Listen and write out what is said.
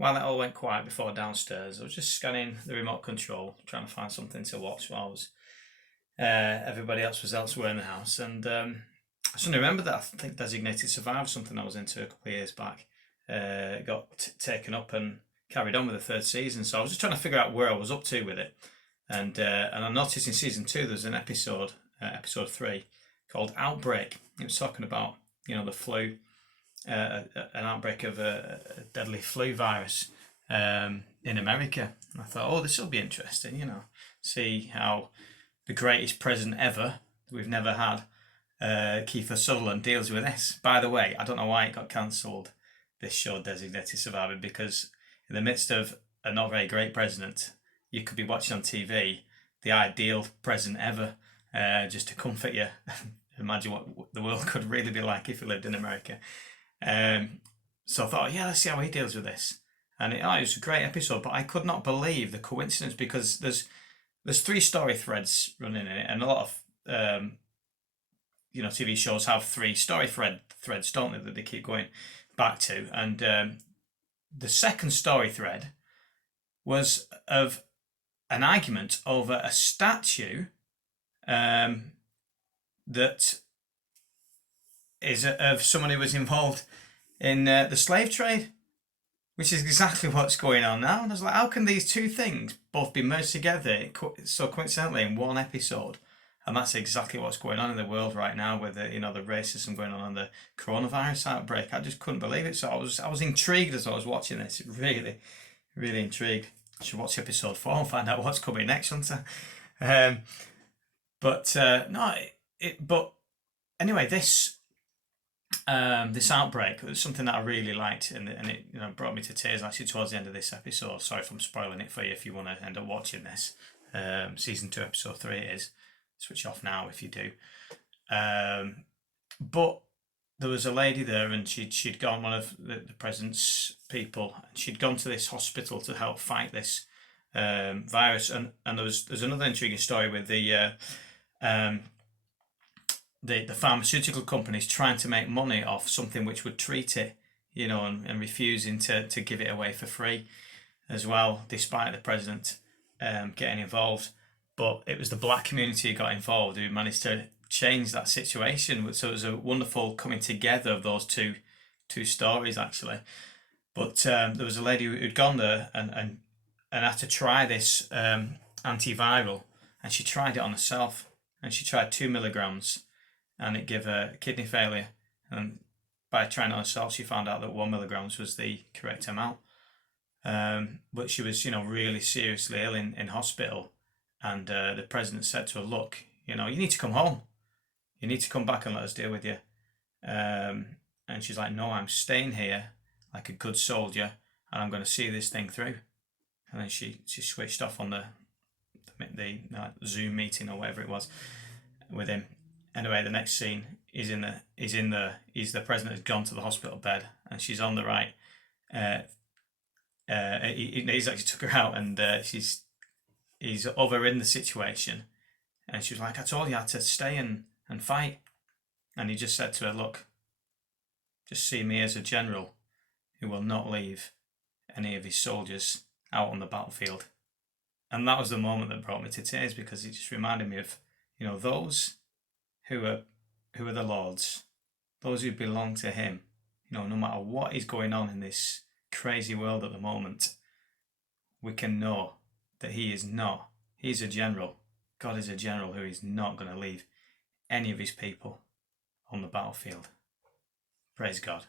while it all went quiet before downstairs, I was just scanning the remote control, trying to find something to watch while I was everybody else was elsewhere in the house. And I suddenly remembered that I think Designated Survivor, something I was into a couple of years back, got taken up and carried on with the third season. So I was just trying to figure out where I was up to with it. And I noticed in season 2 there's an episode, episode 3, called Outbreak. It was talking about, the flu, an outbreak of a deadly flu virus in America. And I thought, oh, this will be interesting, see how the greatest president ever we've never had, Kiefer Sutherland, deals with this. By the way, I don't know why it got cancelled, this show Designated Survivor, because in the midst of a not very great president, you could be watching on TV the ideal president ever, just to comfort you. Imagine what the world could really be like if you lived in America. So I thought, yeah, let's see how he deals with this. And it was a great episode, but I could not believe the coincidence, because there's 3 story threads running in it, and a lot of TV shows have 3 story threads, don't they, that they keep going back to. And the second story thread was of an argument over a statue that is of someone who was involved in the slave trade, which is exactly what's going on now. And I was like, how can these 2 things both be merged together so coincidentally in one episode? And that's exactly what's going on in the world right now with the racism going on and the coronavirus outbreak. I just couldn't believe it. So I was intrigued as I was watching this. Really, really intrigued. I should watch episode 4 and find out what's coming next, shouldn't I? But anyway, this outbreak was something that I really liked, and it brought me to tears actually towards the end of this episode. Sorry if I'm spoiling it for you if you want to end up watching this. Season 2, episode 3 it is. Switch off now if you do. But there was a lady there, and she'd gone, one of the president's people, and she'd gone to this hospital to help fight this virus. And there's another intriguing story with the pharmaceutical companies trying to make money off something which would treat it, and refusing to give it away for free as well, despite the president getting involved. But it was the black community who got involved who managed to change that situation. So it was a wonderful coming together of those two stories, actually. But there was a lady who'd gone there and had to try this antiviral, and she tried it on herself, and she tried 2 milligrams, and it gave her kidney failure. And by trying it on herself, she found out that 1 milligrams was the correct amount. But she was, really seriously ill in hospital. And the president said to her, look, you need to come home. You need to come back and let us deal with you. And she's like, no, I'm staying here like a good soldier, and I'm going to see this thing through. And then she switched off on the Zoom meeting or whatever it was with him. Anyway, the next scene is the president has gone to the hospital bed, and she's on the right. He's actually took her out, and he's overridden the situation, and she was like, I told you I had to stay and fight. And he just said to her, look, just see me as a general who will not leave any of his soldiers out on the battlefield. And that was the moment that brought me to tears, because it just reminded me of those who are the Lord's, those who belong to him. No matter what is going on in this crazy world at the moment, we can know that he's a general. God is a general who is not going to leave any of his people on the battlefield. Praise God.